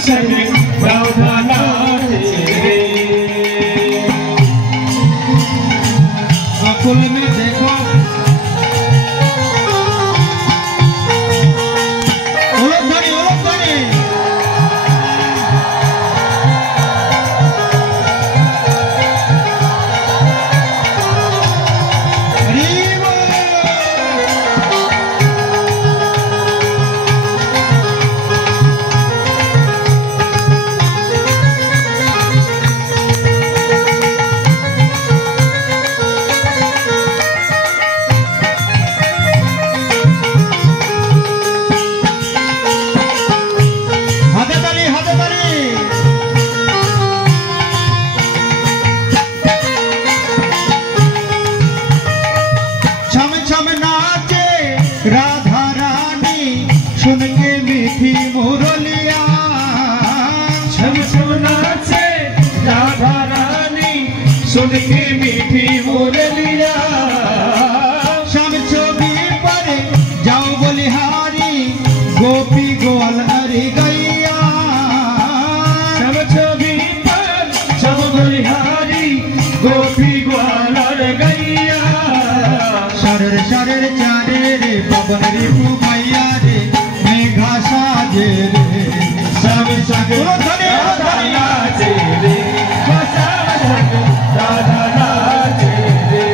संग राधा नाचे रे। गोकुल में देखो राधा रानी सुन के मीठी मुरलिया। छम छम नाचे राधा रानी सुन के मीठी मुरलिया। श्याम छवि पर जाओ बलिहारी गोपी गोल अरे गैया। श्याम छवि पर जाओ बलिहारी गोपी गोल अरे गैया। शरर शरर चारे रे पवन रे मैया रे मेघा साजे रे। सब संग राधा नाचे रे। सब संग राधा नाचे रे।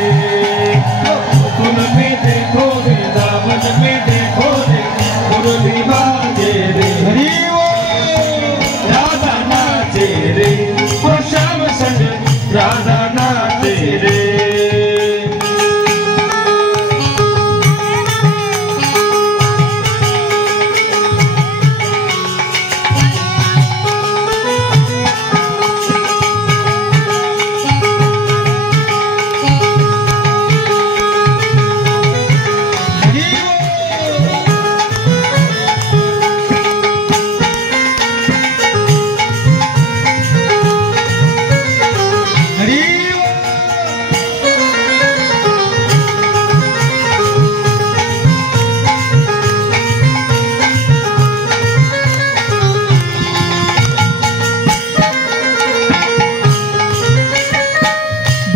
गोकुल में देखो वृंदावन में देखो रे मुरली बाजे रे। राधा नाचे रे। सब संग राधा नाचे रे।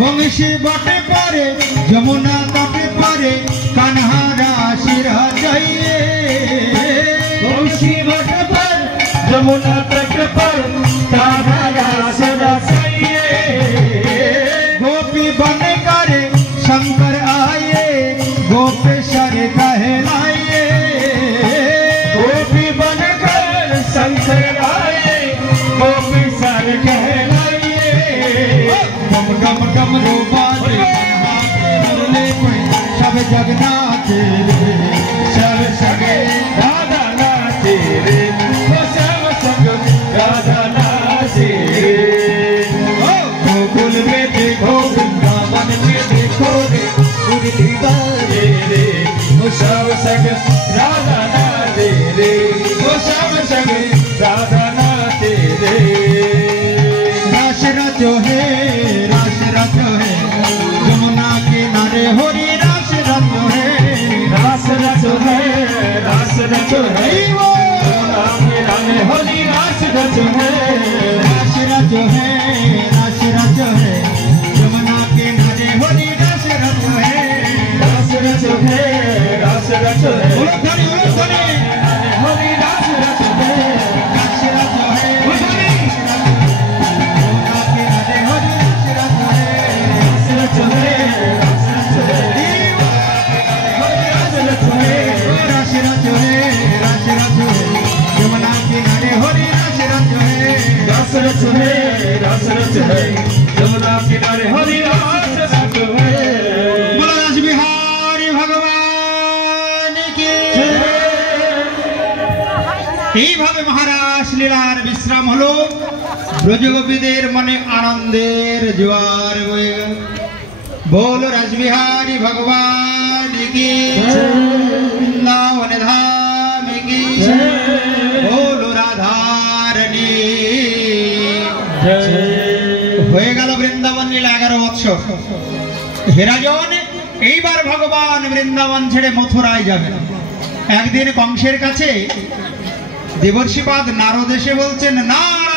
बंशी बटे पारे जमुना तटे पारे कान्हा राशि जाइए। बंशी बटे पर जमुना तट पर कान्हा राशि जाइए। गोपी बन कर शंकर आए गोपेश्वर कहलाइए। गोपी बन कर शंकर आए गोपेश्वर कहलाइए। गम गम गम रूपाले मुरली में सब जगन्नाथ रे। सब संग राधा नाचे रे। सब संग राधा नाचे रे। गोकुल में देखो वृंदावन में देखो रे मुरली बाजे रे। सब संग राधा नाचे रे। सब संग राधा नाचे रे। रास रचो है जमुना किनारे होरी रास रचो है। रास रचो है रास रचो है जमुना किनारे होरी रास रचो है। रास रचो है जमुना किनारे होरी रास रचो है। रास रचो है रास रचो है बोलो धनी होरी रास रचो है। रास रचो है होरी जमुना किनारे होरी रास रचो है। रास रचो है रास रचो है रास रचो है जमुना किनारे होरी रास रचो है। रास रचो है रास रचो है जमुना किनारे होरी रास रचो है। बोलो राज बिहारी भगवान की এইভাবে মহারাজ লীলার বিশ্রাম হলো। ব্রজগোপীদের মনে আনন্দের জোয়ার বয়ে গেল। बोलो राजबिहारी भगवान की वृंदावन धाम की बोलो राधारणी হয়ে গেল বৃন্দাবন লীলা 11 বছর। হেরাজন এইবার ভগবান বৃন্দাবন ছেড়ে মথুরায় যাবেন। একদিন কংসের কাছে দেবর্ষিপাদ নারদ এসে বলছেন, নারায়ণ